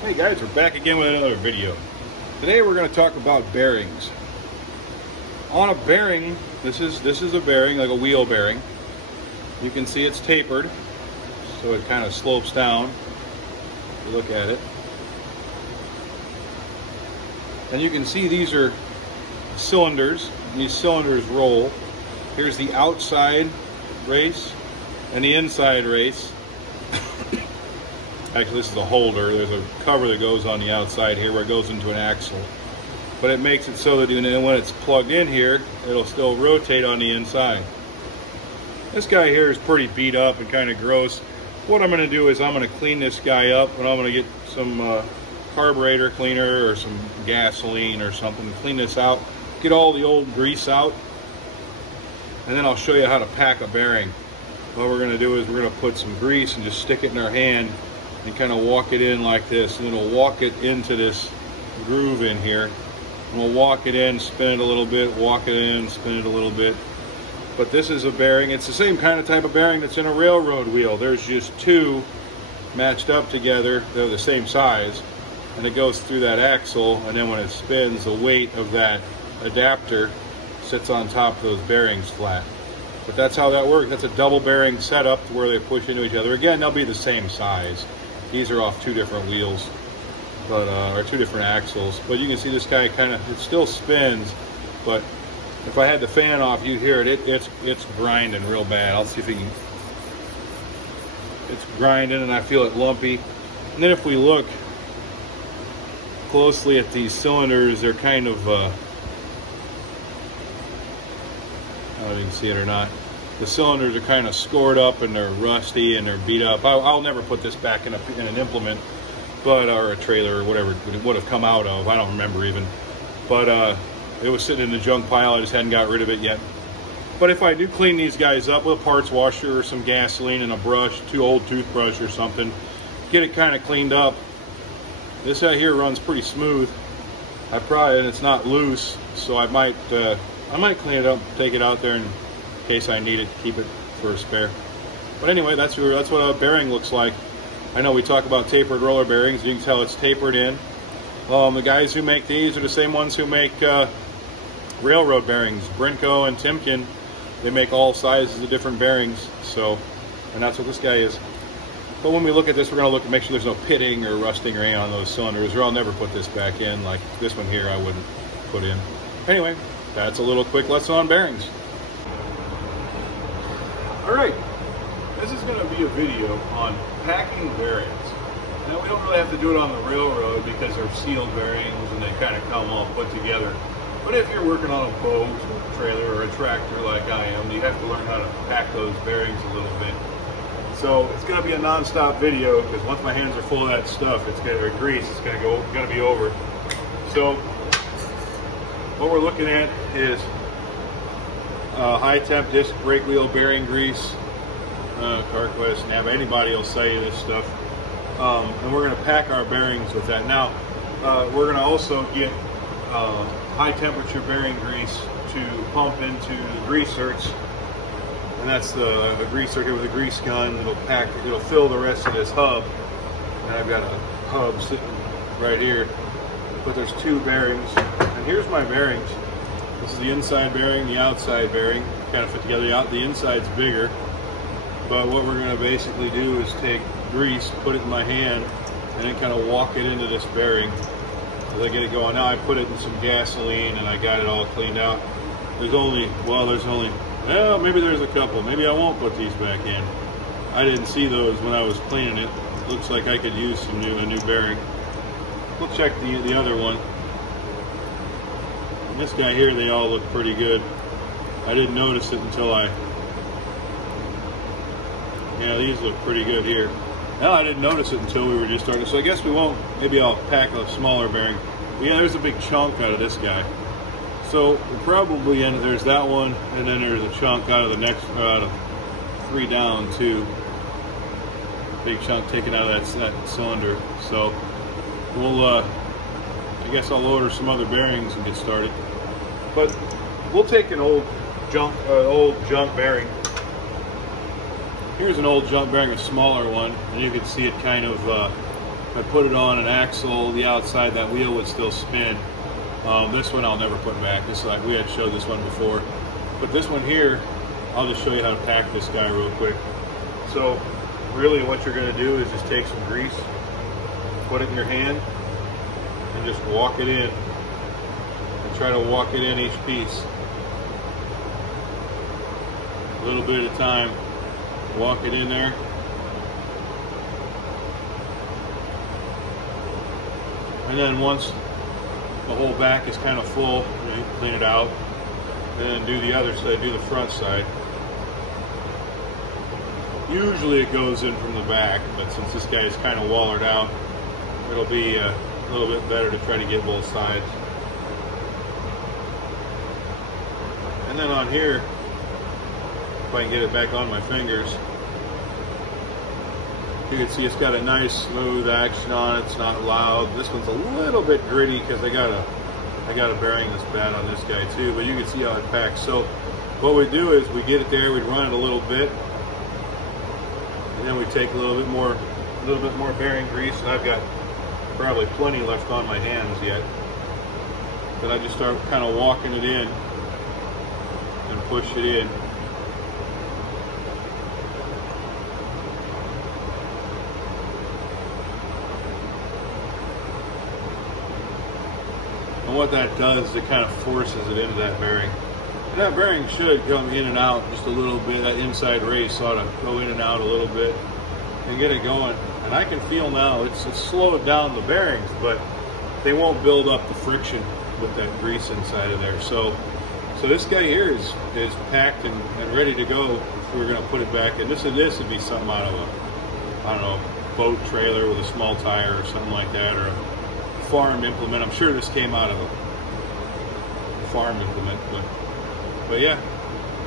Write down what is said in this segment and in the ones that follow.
Hey guys, we're back again with another video. Today we're going to talk about bearings. On a bearing, this is a bearing, like a wheel bearing. You can see it's tapered, so it kind of slopes down. If you look at it. And you can see these are cylinders, and these cylinders roll. Here's the outside race and the inside race. Actually, this is a holder. There's a cover that goes on the outside here where it goes into an axle. But it makes it so that when it's plugged in here, it'll still rotate on the inside. This guy here is pretty beat up and kind of gross. What I'm going to do is I'm going to clean this guy up, and I'm going to get some carburetor cleaner or some gasoline or something to clean this out, get all the old grease out, and then I'll show you how to pack a bearing. What we're going to do is we're going to put some grease and just stick it in our hand and kind of walk it in like this, and then we'll walk it into this groove in here, and we'll walk it in, spin it a little bit, walk it in, spin it a little bit. But this is a bearing. It's the same kind of type of bearing that's in a railroad wheel. There's just two matched up together. They're the same size, and it goes through that axle, and then when it spins, the weight of that adapter sits on top of those bearings flat. But that's how that works. That's a double bearing setup to where they push into each other. Again, they'll be the same size. These are off two different wheels, but or two different axles. But you can see this guy it still spins, but if I had the fan off, you'd hear it. It's grinding real bad. I'll see if you can. It's grinding, and I feel it lumpy. And then if we look closely at these cylinders, they're kind of I don't know if you can see it or not. The cylinders are kind of scored up, and they're rusty, and they're beat up. I'll never put this back in an implement, or a trailer, or whatever it would have come out of. I don't remember even. But it was sitting in the junk pile. I just hadn't got rid of it yet. But if I do clean these guys up with a parts washer or some gasoline and a brush, old toothbrush or something, get it kind of cleaned up. This out here runs pretty smooth. And it's not loose, so I might clean it up, take it out there in case I need it, keep it for a spare. But anyway, that's what a bearing looks like. I know we talk about tapered roller bearings. You can tell it's tapered in. The guys who make these are the same ones who make railroad bearings. Brinco and Timken, they make all sizes of different bearings. And that's what this guy is. But when we look at this, we're going to look and make sure there's no pitting or rusting or anything on those cylinders, or I'll never put this back in. Like this one here, I wouldn't put in. Anyway, that's a little quick lesson on bearings. Alright, this is going to be a video on packing bearings. Now, we don't really have to do it on the railroad because they're sealed bearings and they kind of come all put together. But if you're working on a boat, or a trailer, or a tractor like I am, you have to learn how to pack those bearings a little bit. So it's going to be a non-stop video because once my hands are full of that stuff, or grease, it's going to be over. So what we're looking at is high temp disc brake wheel bearing grease. CarQuest, Nav, anybody will sell you this stuff. And we're going to pack our bearings with that. Now, we're going to also get high temperature bearing grease to pump into the grease zerks. And that's the grease zerk with a grease gun. It'll fill the rest of this hub. And I've got a hub sitting right here. But there's two bearings. And here's my bearings. This is the inside bearing, the outside bearing, kind of fit together. The inside's bigger, but what we're going to basically do is take grease, put it in my hand, and then kind of walk it into this bearing as I get it going. Now I put it in some gasoline, and I got it all cleaned out. Well, maybe there's a couple. Maybe I won't put these back in. I didn't see those when I was cleaning it. Looks like I could use a new bearing. We'll check the other one. This guy here, they all look pretty good. I didn't notice it until these look pretty good here. Now I didn't notice it until we were just starting. So I guess we won't, maybe I'll pack a smaller bearing. But yeah, there's a big chunk out of this guy. So we're probably in, there's that one, and then there's a chunk out of the next, out of 3 down, 2. Big chunk taken out of that cylinder. So we'll, I guess I'll order some other bearings and get started. But we'll take an old junk bearing. Here's an old junk bearing, a smaller one, and you can see it kind of if I put it on an axle, the outside, that wheel would still spin. This one I'll never put back. This, like we had showed this one before. But this one here, I'll just show you how to pack this guy real quick. So really what you're going to do is just take some grease, put it in your hand, and just walk it in. And try to walk it in each piece. A little bit at a time. Walk it in there. And then once the whole back is kind of full, you clean it out. And then do the other side, do the front side. Usually it goes in from the back, but since this guy is kind of wallered out, it'll be a little bit better to try to get both sides. And then on here, if I can get it back on my fingers, you can see it's got a nice smooth action on it. It's not loud. This one's a little bit gritty because I got a bearing that's bad on this guy too, but you can see how it packs. So what we do is we get it there, we run it a little bit, and then we take a little bit more bearing grease, and I've got probably plenty left on my hands yet. Then I just start kind of walking it in and push it in. And what that does is it kind of forces it into that bearing. And that bearing should come in and out just a little bit. That inside race ought to go in and out a little bit and get it going. And I can feel now it's slowed down the bearings, but they won't build up the friction with that grease inside of there. So this guy here is packed and ready to go if we're going to put it back in. This would be something out of a, I don't know, boat trailer with a small tire or something like that, or a farm implement. I'm sure this came out of a farm implement, but yeah.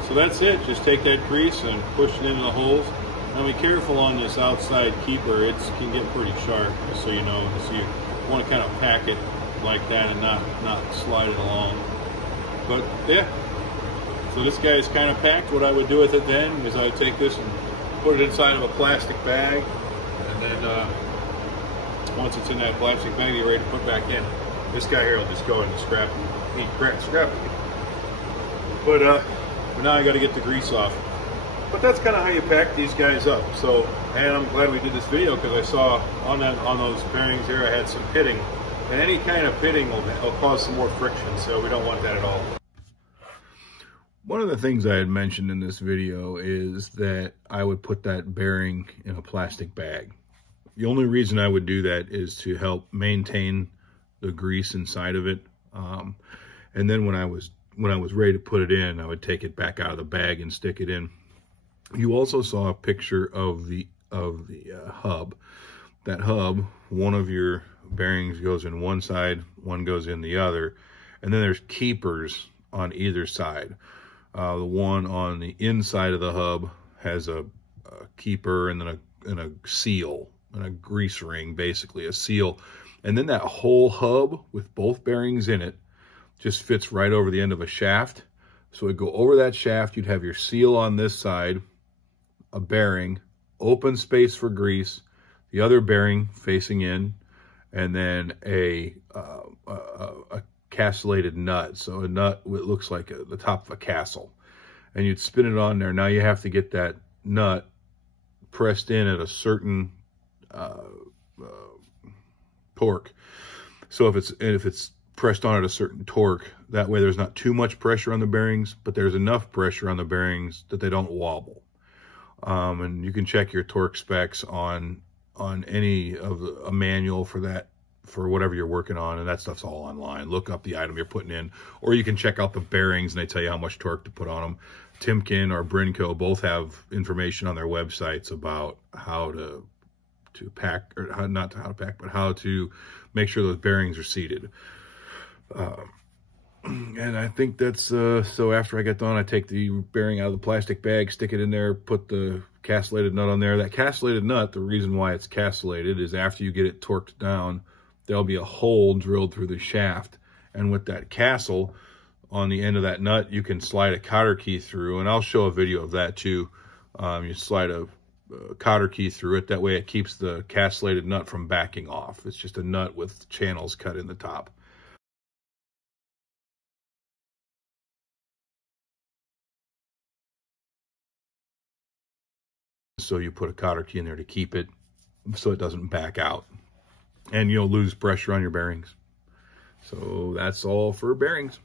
So that's it. Just take that grease and push it into the holes. Now be careful on this outside keeper. It can get pretty sharp, just so you know. So you want to kind of pack it like that and not slide it along. But yeah, so this guy is kind of packed. What I would do with it then is I would take this and put it inside of a plastic bag, and then once it's in that plastic bag, you're ready to put back in. This guy here will just go into scrap it. But now I got to get the grease off. But that's kind of how you pack these guys up. So, and I'm glad we did this video because I saw on those bearings here I had some pitting, and any kind of pitting will cause some more friction. So we don't want that at all. One of the things I had mentioned in this video is that I would put that bearing in a plastic bag. The only reason I would do that is to help maintain the grease inside of it. And then when I was ready to put it in, I would take it back out of the bag and stick it in. You also saw a picture of the hub. That hub, one of your bearings goes in one side, one goes in the other, and then there's keepers on either side. The one on the inside of the hub has a keeper and then a seal and a grease ring, basically a seal. And then that whole hub with both bearings in it just fits right over the end of a shaft. So it'd go over that shaft. You'd have your seal on this side, a bearing, open space for grease, the other bearing facing in, and then a castellated nut. So a nut, it looks like the top of a castle. And you'd spin it on there. Now you have to get that nut pressed in at a certain torque. So if it's pressed on at a certain torque, that way there's not too much pressure on the bearings, but there's enough pressure on the bearings that they don't wobble. And you can check your torque specs on any of a manual for that, for whatever you're working on, and that stuff's all online. Look up the item you're putting in, or you can check out the bearings and they tell you how much torque to put on them. Timken or Brinco both have information on their websites about how to pack, or how, not how to pack, but how to make sure those bearings are seated. And I think that's, so after I get done, I take the bearing out of the plastic bag, stick it in there, put the castellated nut on there. That castellated nut, the reason why it's castellated is after you get it torqued down, there'll be a hole drilled through the shaft. And with that castle on the end of that nut, you can slide a cotter key through, and I'll show a video of that too. You slide a cotter key through it. That way it keeps the castellated nut from backing off. It's just a nut with channels cut in the top. So you put a cotter key in there to keep it so it doesn't back out. And you'll lose pressure on your bearings. So that's all for bearings.